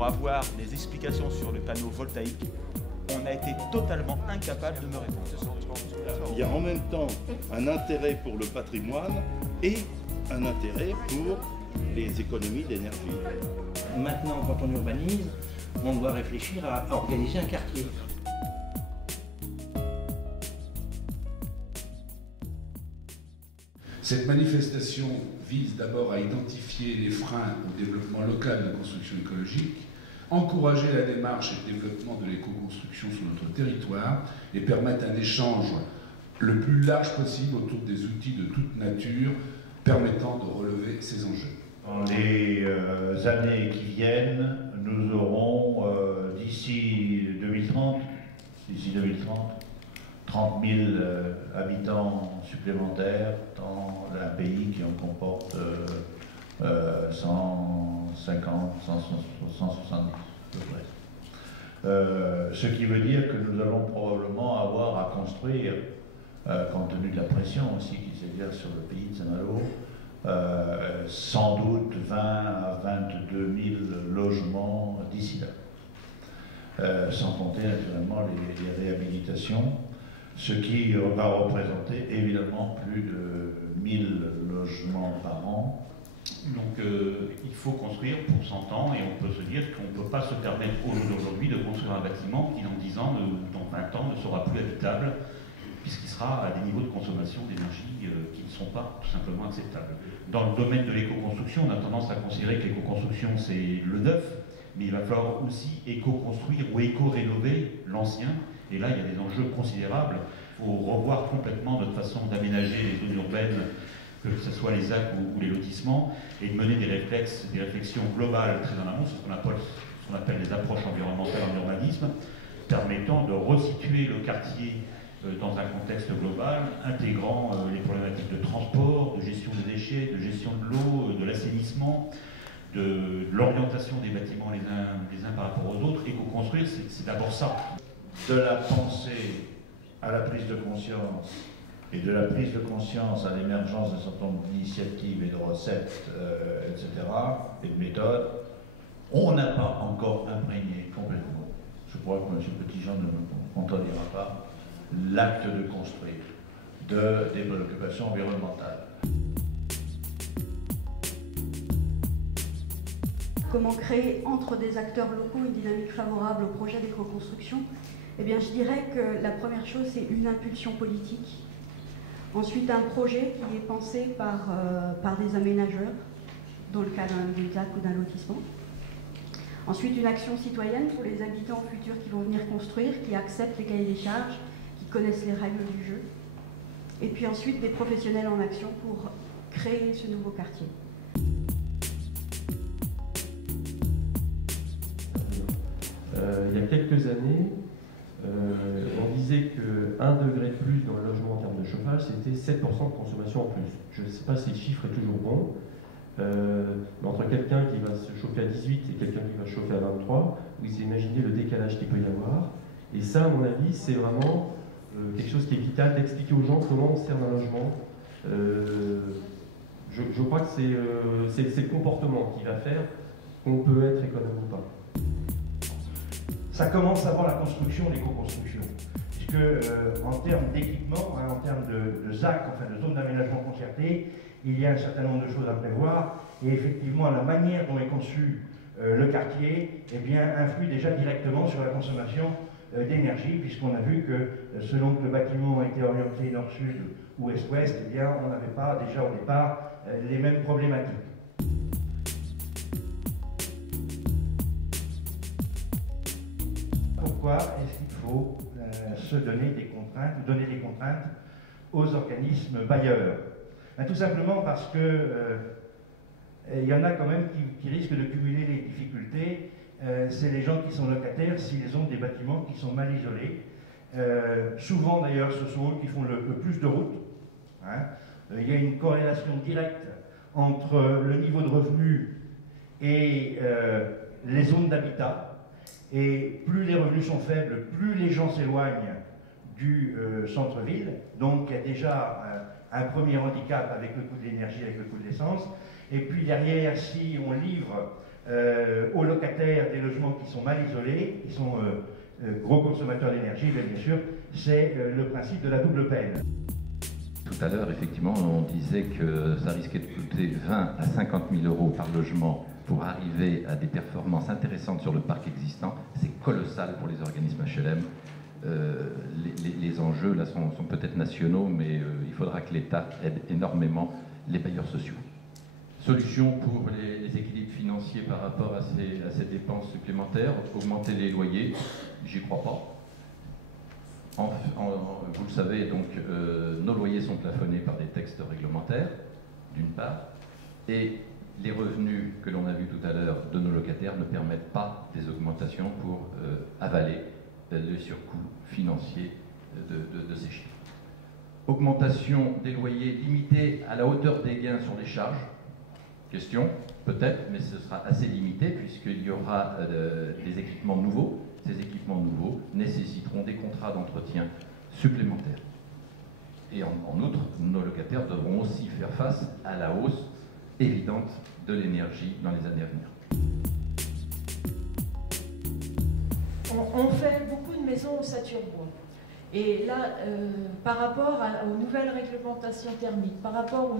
pour avoir des explications sur le panneau voltaïque, on a été totalement incapable de me répondre. Il y a en même temps un intérêt pour le patrimoine et un intérêt pour les économies d'énergie. Maintenant, quand on urbanise, on doit réfléchir à organiser un quartier. Cette manifestation vise d'abord à identifier les freins au développement local de la construction écologique, encourager la démarche et le développement de l'éco-construction sur notre territoire et permettre un échange le plus large possible autour des outils de toute nature permettant de relever ces enjeux. Dans les années qui viennent, nous aurons d'ici 2030, 30 000 habitants supplémentaires dans un pays qui en comporte 150, 170 à peu près. Ce qui veut dire que nous allons probablement avoir à construire, compte tenu de la pression aussi qui s'exerce sur le pays de Saint-Malo, sans doute 20 à 22 000 logements d'ici là. Sans compter naturellement les réhabilitations, ce qui va représenter évidemment plus de 1000 logements par an. Donc il faut construire pour 100 ans et on peut se dire qu'on ne peut pas se permettre aujourd'hui de construire un bâtiment qui dans 10 ans, dans 20 ans ne sera plus habitable puisqu'il sera à des niveaux de consommation d'énergie qui ne sont pas tout simplement acceptables. Dans le domaine de l'éco-construction, on a tendance à considérer que l'éco-construction c'est le neuf, mais il va falloir aussi éco-construire ou éco-rénover l'ancien. Et là, il y a des enjeux considérables. Il faut revoir complètement notre façon d'aménager les zones urbaines, que ce soit les ZAC ou les lotissements, et de mener des réflexions globales très en amont, ce qu'on appelle les approches environnementales en urbanisme, permettant de resituer le quartier dans un contexte global, intégrant les problématiques de transport, de gestion des déchets, de gestion de l'eau, de l'assainissement, de l'orientation des bâtiments les uns par rapport aux autres. Éco-construire, c'est d'abord ça. De la pensée à la prise de conscience et de la prise de conscience à l'émergence d'un certain nombre d'initiatives et de recettes, etc., et de méthodes, on n'a pas encore imprégné complètement, je crois que M. Petitjean ne me contredira pas, l'acte de construire des préoccupations environnementales. Comment créer entre des acteurs locaux une dynamique favorable au projet d'éco-construction? Eh bien, je dirais que la première chose, c'est une impulsion politique. Ensuite, un projet qui est pensé par des aménageurs, dans le cas d'un ZAC ou d'un lotissement. Ensuite, une action citoyenne pour les habitants futurs qui vont venir construire, qui acceptent les cahiers des charges, qui connaissent les règles du jeu. Et puis ensuite, des professionnels en action pour créer ce nouveau quartier. Il y a quelques années, on disait que 1 degré de plus dans le logement en termes de chauffage, c'était 7% de consommation en plus. Je ne sais pas si le chiffre est toujours bon, mais entre quelqu'un qui va se chauffer à 18 et quelqu'un qui va se chauffer à 23, vous imaginez le décalage qu'il peut y avoir. Et ça, à mon avis, c'est vraiment quelque chose qui est vital, d'expliquer aux gens comment on sert d'un logement. Je crois que c'est le comportement qui va faire qu'on peut être économe ou pas. Ça commence avant la construction, l'éco-construction. Puisque en termes d'équipement, en termes de ZAC, enfin de zone d'aménagement concerté, il y a un certain nombre de choses à prévoir. Et effectivement, la manière dont est conçu le quartier eh bien, influe déjà directement sur la consommation d'énergie, puisqu'on a vu que selon que le bâtiment était orienté nord-sud ou est-ouest, eh bien, on n'avait pas déjà au départ les mêmes problématiques. Pourquoi est-ce qu'il faut se donner des contraintes, ou donner des contraintes aux organismes bailleurs? Tout simplement parce que il y en a quand même qui risquent de cumuler les difficultés. C'est les gens qui sont locataires s'ils ont des bâtiments qui sont mal isolés. Souvent d'ailleurs, ce sont eux qui font le plus de routes. Il y a une corrélation directe entre le niveau de revenus et les zones d'habitat. Et plus les revenus sont faibles, plus les gens s'éloignent du centre-ville. Donc il y a déjà un premier handicap avec le coût de l'énergie, avec le coût de l'essence. Et puis derrière, si on livre aux locataires des logements qui sont mal isolés, qui sont gros consommateurs d'énergie, bien sûr, c'est le principe de la double peine. Tout à l'heure, effectivement, on disait que ça risquait de coûter 20 à 50 000 euros par logement pour arriver à des performances intéressantes sur le parc existant. C'est colossal pour les organismes HLM. Les enjeux là sont peut-être nationaux, mais il faudra que l'État aide énormément les bailleurs sociaux. Solution pour les équilibres financiers par rapport à ces dépenses supplémentaires, augmenter les loyers, j'y crois pas. Vous le savez, donc, nos loyers sont plafonnés par des textes réglementaires, d'une part, et les revenus que l'on a vus tout à l'heure de nos locataires ne permettent pas des augmentations pour avaler le surcoût financier de ces chiffres. Augmentation des loyers limitée à la hauteur des gains sur les charges. Question, peut-être, mais ce sera assez limité puisqu'il y aura des équipements nouveaux. Ces équipements nouveaux nécessiteront des contrats d'entretien supplémentaires. Et en outre, nos locataires devront aussi faire face à la hausse évidente de l'énergie dans les années à venir. On fait beaucoup de maisons au Saturbois. Et là, par rapport aux nouvelles réglementations thermiques, par rapport aux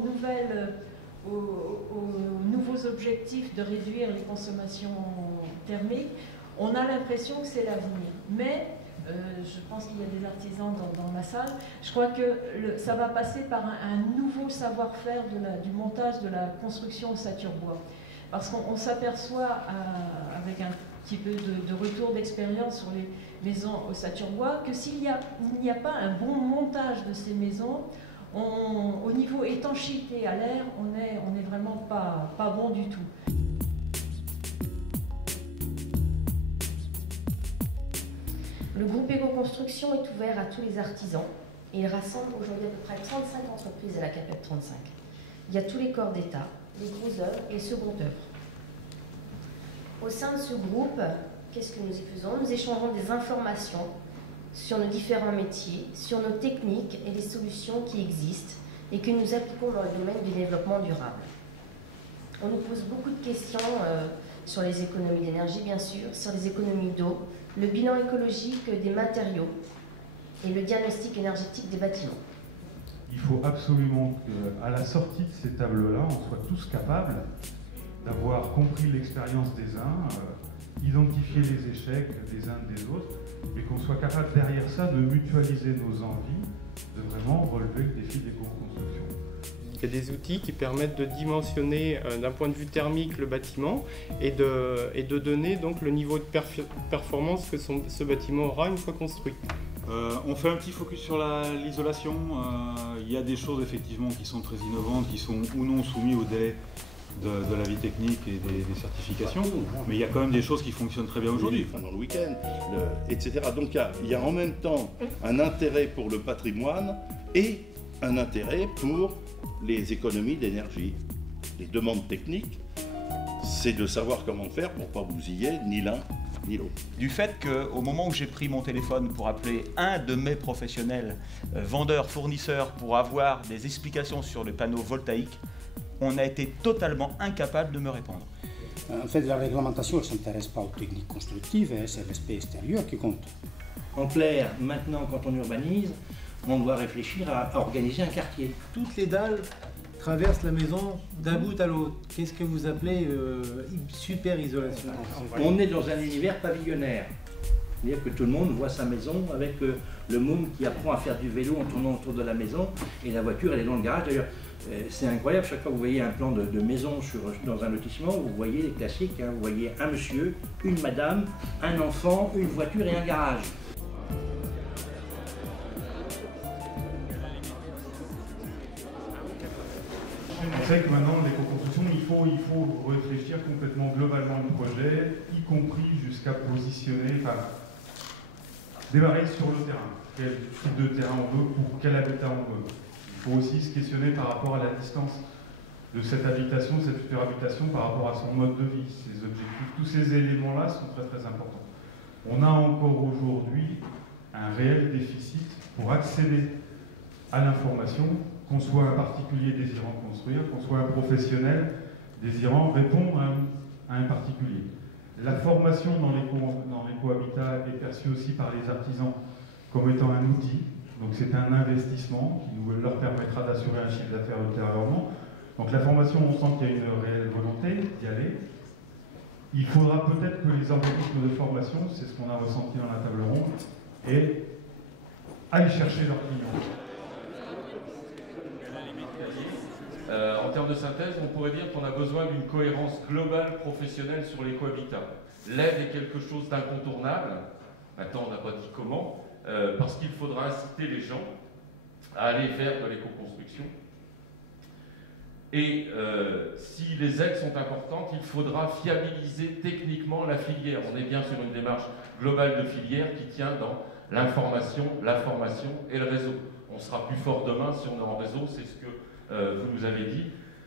nouveaux objectifs de réduire les consommations thermiques, on a l'impression que c'est l'avenir. Mais, je pense qu'il y a des artisans dans la salle, je crois que ça va passer par un nouveau savoir-faire du montage de la construction au Saturbois. Parce qu'on s'aperçoit, avec un petit peu de retour d'expérience sur les maisons au Saturbois, que s'il n'y a pas un bon montage de ces maisons, au niveau étanchéité à l'air, on est vraiment pas bon du tout. Le groupe Éco-Construction est ouvert à tous les artisans et il rassemble aujourd'hui à peu près 35 entreprises à la CAPEB 35. Il y a tous les corps d'État, les grosses œuvres et les secondes œuvres. Au sein de ce groupe, qu'est-ce que nous y faisons? Nous échangeons des informations sur nos différents métiers, sur nos techniques et les solutions qui existent et que nous appliquons dans le domaine du développement durable. On nous pose beaucoup de questions sur les économies d'énergie, bien sûr, sur les économies d'eau, le bilan écologique des matériaux et le diagnostic énergétique des bâtiments. Il faut absolument qu'à la sortie de ces tables-là, on soit tous capables d'avoir compris l'expérience des uns, identifier les échecs des uns et des autres, et qu'on soit capable derrière ça de mutualiser nos envies, de vraiment relever le défi des co-constructions. Il y a des outils qui permettent de dimensionner d'un point de vue thermique le bâtiment et de donner donc le niveau de performance que ce bâtiment aura une fois construit. On fait un petit focus sur l'isolation. Il y a des choses effectivement qui sont très innovantes, qui sont ou non soumises au délai de la vie technique et des certifications, mais il y a quand même des choses qui fonctionnent très bien aujourd'hui. Pendant le week-end, etc. Donc il y a en même temps un intérêt pour le patrimoine et un intérêt pour les économies d'énergie. Les demandes techniques, c'est de savoir comment faire pour ne pas bousiller ni l'un ni l'autre. Du fait qu'au moment où j'ai pris mon téléphone pour appeler un de mes professionnels, vendeurs, fournisseurs, pour avoir des explications sur les panneaux voltaïques, on a été totalement incapable de me répondre. En fait, la réglementation ne s'intéresse pas aux techniques constructives, c'est l'aspect extérieur qui compte. En clair, maintenant, quand on urbanise, on doit réfléchir à organiser un quartier. Toutes les dalles traversent la maison d'un bout à l'autre. Qu'est-ce que vous appelez super isolation? On est dans un univers pavillonnaire. C'est-à-dire que tout le monde voit sa maison avec le môme qui apprend à faire du vélo en tournant autour de la maison et la voiture elle est dans le garage. D'ailleurs, c'est incroyable, chaque fois que vous voyez un plan de maison dans un lotissement, vous voyez les classiques, hein, vous voyez un monsieur, une madame, un enfant, une voiture et un garage. On sait que maintenant, l'éco-construction, il faut réfléchir complètement globalement le projet, y compris jusqu'à positionner, enfin, démarrer sur le terrain. Quel type de terrain on veut, pour quel habitat on veut. Il faut aussi se questionner par rapport à la distance de cette habitation, de cette future habitation, par rapport à son mode de vie, ses objectifs. Tous ces éléments-là sont très très importants. On a encore aujourd'hui un réel déficit pour accéder à l'information, qu'on soit un particulier désirant construire, qu'on soit un professionnel désirant répondre à un particulier. La formation dans l'écohabitat est perçue aussi par les artisans comme étant un outil, donc c'est un investissement qui leur permettra d'assurer un chiffre d'affaires ultérieurement. Donc la formation, on sent qu'il y a une réelle volonté d'y aller. Il faudra peut-être que les organismes de formation, c'est ce qu'on a ressenti dans la table ronde, et aillent chercher leurs clients. En termes de synthèse, on pourrait dire qu'on a besoin d'une cohérence globale professionnelle sur l'écohabitat. L'aide est quelque chose d'incontournable. Maintenant, on n'a pas dit comment, parce qu'il faudra inciter les gens à aller vers de l'éco-construction. Et si les aides sont importantes, il faudra fiabiliser techniquement la filière. On est bien sur une démarche globale de filière qui tient dans l'information, la formation et le réseau. On sera plus fort demain si on est en réseau, c'est ce que vous nous avez dit.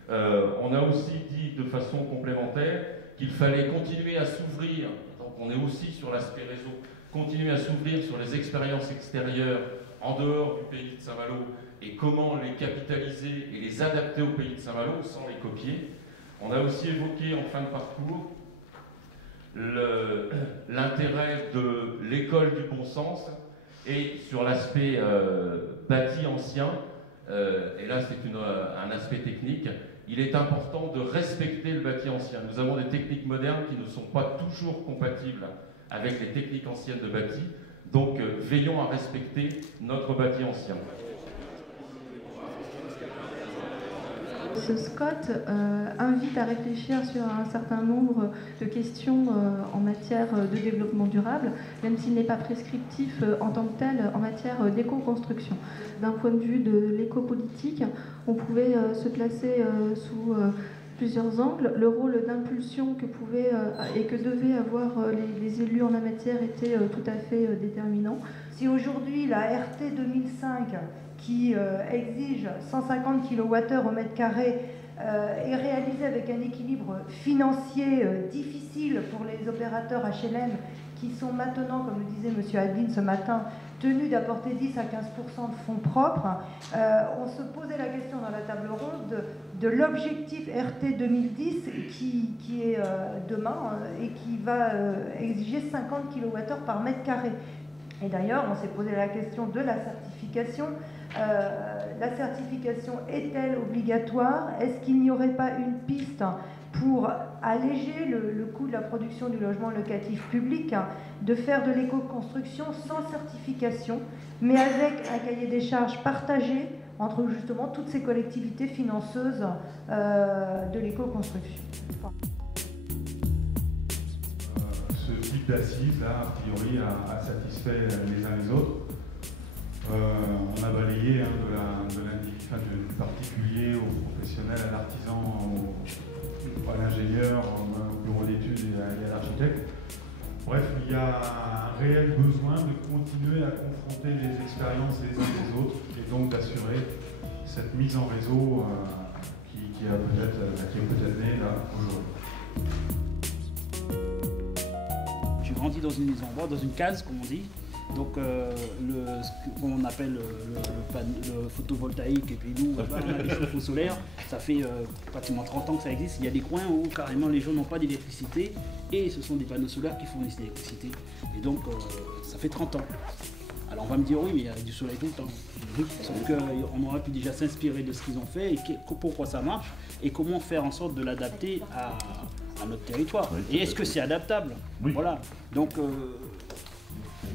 On a aussi dit de façon complémentaire qu'il fallait continuer à s'ouvrir, donc on est aussi sur l'aspect réseau, continuer à s'ouvrir sur les expériences extérieures en dehors du pays de Saint-Malo et comment les capitaliser et les adapter au pays de Saint-Malo sans les copier. On a aussi évoqué en fin de parcours l'intérêt de l'école du bon sens et sur l'aspect bâti ancien, et là c'est un aspect technique, il est important de respecter le bâti ancien. Nous avons des techniques modernes qui ne sont pas toujours compatibles avec les techniques anciennes de bâti, donc veillons à respecter notre bâti ancien. Ce Scott invite à réfléchir sur un certain nombre de questions en matière de développement durable, même s'il n'est pas prescriptif en tant que tel en matière d'éco-construction. D'un point de vue de l'éco-politique, on pouvait se placer sous plusieurs angles. Le rôle d'impulsion que pouvaient et que devaient avoir les élus en la matière était tout à fait déterminant. Si aujourd'hui la RT 2005 qui exige 150 kWh au mètre carré est réalisée avec un équilibre financier difficile pour les opérateurs HLM qui sont maintenant, comme le disait M. Adeline ce matin, tenus d'apporter 10 à 15% de fonds propres, on se posait la question dans la table ronde de l'objectif RT 2010 qui est demain et qui va exiger 50 kWh par mètre carré. Et d'ailleurs, on s'est posé la question de la certification. La certification est-elle obligatoire? Est-ce qu'il n'y aurait pas une piste pour alléger le coût de la production du logement locatif public, de faire de l'éco-construction sans certification, mais avec un cahier des charges partagé entre justement toutes ces collectivités financeuses de l'éco-construction? Ce type d'assises, là, a priori, a satisfait les uns les autres. On a balayé du particulier au professionnel, à l'artisan, à l'ingénieur, au bureau d'études et à l'architecte. Bref, il y a un réel besoin de continuer à confronter les expériences les uns les autres et donc d'assurer cette mise en réseau qui est peut-être née là aujourd'hui. J'ai grandi dans une maison, dans une case, comme on dit. Donc, ce qu'on appelle le photovoltaïque, et puis nous, on a des chauffe-eau solaires, ça fait pratiquement 30 ans que ça existe. Il y a des coins où carrément les gens n'ont pas d'électricité et ce sont des panneaux solaires qui fournissent l'électricité. Et donc, ça fait 30 ans. Alors, on va me dire oui, mais il y a du soleil tout le temps. Sauf qu'on aurait pu déjà s'inspirer de ce qu'ils ont fait et pourquoi ça marche et comment faire en sorte de l'adapter à notre territoire. Et est-ce que c'est adaptable? Voilà. Donc,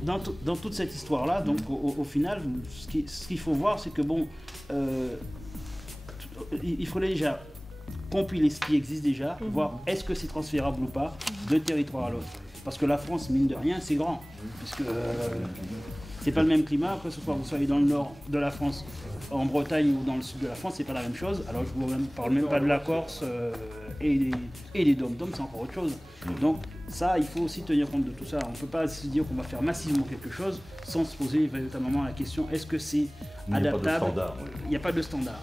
dans toute cette histoire-là, donc au final, ce qu'il faut voir, c'est que bon, il faudrait déjà compiler ce qui existe déjà, voir est-ce que c'est transférable ou pas de territoire à l'autre. Parce que la France, mine de rien, c'est grand. Puisque c'est pas le même climat, que ce soit vous soyez dans le nord de la France, en Bretagne ou dans le sud de la France, c'est pas la même chose. Alors je ne parle même pas de la Corse et des dom-toms, c'est encore autre chose. Donc ça, il faut aussi tenir compte de tout ça. On ne peut pas se dire qu'on va faire massivement quelque chose sans se poser véritablement la question est-ce que c'est adaptable? Il n'y a pas de standard.